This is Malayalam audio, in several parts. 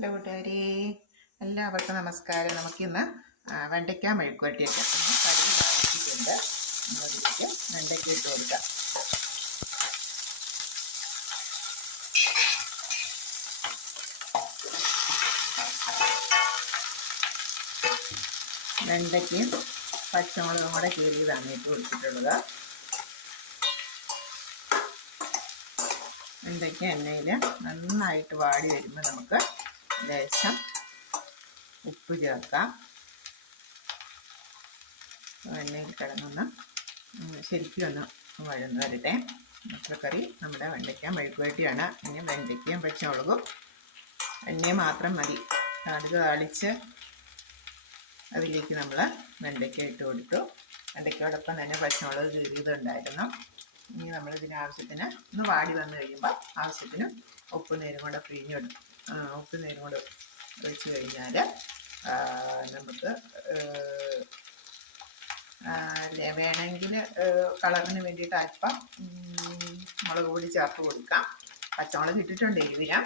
ഹലോ കൂട്ടുകാരി, എല്ലാവർക്കും നമസ്കാരം. നമുക്കിന്ന് വെണ്ടയ്ക്ക മെഴുക്കുവരട്ടിയൊക്കെ കടുക് താളിച്ചിട്ടുണ്ട്. നമ്മളിതിലേക്ക് വെണ്ടയ്ക്ക ഇട്ട് കൊടുക്കാം. വെണ്ടയ്ക്കയും പച്ചമുളകും കൂടെ കീറിയതാണ് ഇട്ട് കൊടുത്തിട്ടുള്ളത്. വെണ്ടയ്ക്ക എണ്ണയിൽ നന്നായിട്ട് വാടി വരുമ്പോൾ നമുക്ക് ലേശം ഉപ്പ് ചേർക്കാം. എണ്ണയിൽ കിടന്നൊന്ന് ശരിക്കും ഒന്ന് വഴന്ന് വരട്ടെ. മസാലക്കറി നമ്മുടെ വെണ്ടയ്ക്ക മെഴുക്കുവരട്ടിയാണ്. ഇനി വെണ്ടയ്ക്കയും പച്ചമുളകും എണ്ണയും മാത്രം മതി. കടുക് താളിച്ച് അതിലേക്ക് നമ്മൾ വെണ്ടയ്ക്ക ഇട്ട് കൊടുത്തു. വെണ്ടയ്ക്കയോടൊപ്പം തന്നെ പച്ചമുളക് കീറിയതുണ്ടായിരുന്നു. ഇനി നമ്മളിതിന് ആവശ്യത്തിന് ഒന്ന് വാടി വന്നു കഴിയുമ്പോൾ ആവശ്യത്തിന് ഉപ്പ് നീരും കൂടെ ഉപ്പ് നീരും കൂടെ ഒഴിച്ച് കഴിഞ്ഞാൽ നമുക്ക് വേണമെങ്കിൽ കളറിന് വേണ്ടിയിട്ട് അല്പം മുളക് പൊടി ചേർത്ത് കൊടുക്കാം. പച്ചമുളക് ഇട്ടിട്ടുണ്ട് എരിവിന്.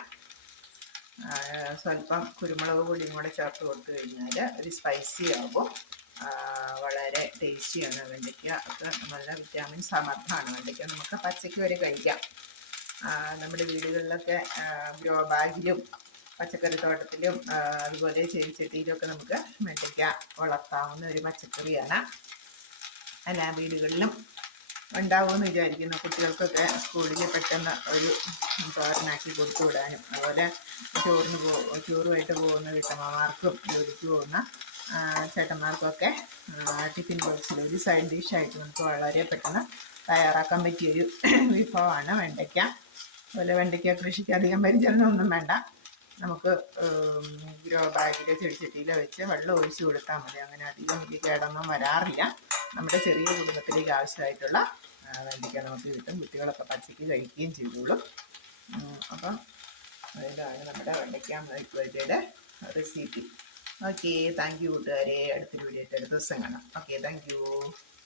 സ്വല്പം കുരുമുളക് പൊടിയും കൂടെ ചേർത്ത് കൊടുത്തു കഴിഞ്ഞാൽ ഒരു സ്പൈസി ആകും. വളരെ ടേസ്റ്റിയാണ്. വെണ്ടയ്ക്ക ഒക്കെ നല്ല വിറ്റാമിൻ സമൃദ്ധമാണ്. വെണ്ടയ്ക്ക നമുക്ക് പച്ചയ്ക്ക് വരെ കഴിക്കാം. നമ്മുടെ വീടുകളിലൊക്കെ ഗ്രോ ബാഗിലും പച്ചക്കറി തോട്ടത്തിലും അതുപോലെ ചെടിച്ചട്ടിയിലൊക്കെ നമുക്ക് വെണ്ടയ്ക്ക വളർത്താവുന്ന ഒരു പച്ചക്കറിയാണ്. എല്ലാ വീടുകളിലും ഉണ്ടാവുമെന്ന് വിചാരിക്കുന്നു. കുട്ടികൾക്കൊക്കെ സ്കൂളിൽ പെട്ടെന്ന് ഒരു തോരനാക്കി കൊടുത്തു വിടാനും, അതുപോലെ ചോറുമായിട്ട് പോകുന്ന വീട്ടമ്മമാർക്കും ജോലിക്ക് പോകുന്ന ചേട്ടന്മാർക്കൊക്കെ ടിഫിൻ ബോക്സിൽ ഒരു സൈഡ് ഡിഷായിട്ട് നമുക്ക് വളരെ പെട്ടെന്ന് തയ്യാറാക്കാൻ പറ്റിയൊരു വിഭവമാണ് വെണ്ടയ്ക്ക. അതുപോലെ വെണ്ടയ്ക്ക കൃഷിക്ക് അധികം പരിചരണമൊന്നും വേണ്ട. നമുക്ക് ഗ്രോ ബാഗിലോ ചെടിച്ചട്ടിയിലോ വെച്ച് വെള്ളം ഒഴിച്ച് കൊടുത്താൽ മതി. അങ്ങനെ അധികം വലിയ കേടൊന്നും വരാറില്ല. നമ്മുടെ ചെറിയ കുടുംബത്തിലേക്ക് ആവശ്യമായിട്ടുള്ള വെണ്ടയ്ക്ക നമുക്ക് കിട്ടും. കുട്ടികളൊക്കെ പച്ചയ്ക്ക് കഴിക്കുകയും ചെയ്തോളും. അപ്പം ഇതാണ് നമ്മുടെ വെണ്ടയ്ക്ക മെഴുക്കുവരട്ടിയുടെ റെസിപ്പി. ഓക്കെ, താങ്ക് യു കൂട്ടുകാരെ. അടുത്തൊരു വീഡിയോ ആയിട്ട് അടുത്ത ദിവസം കാണാം. Okay, thank you.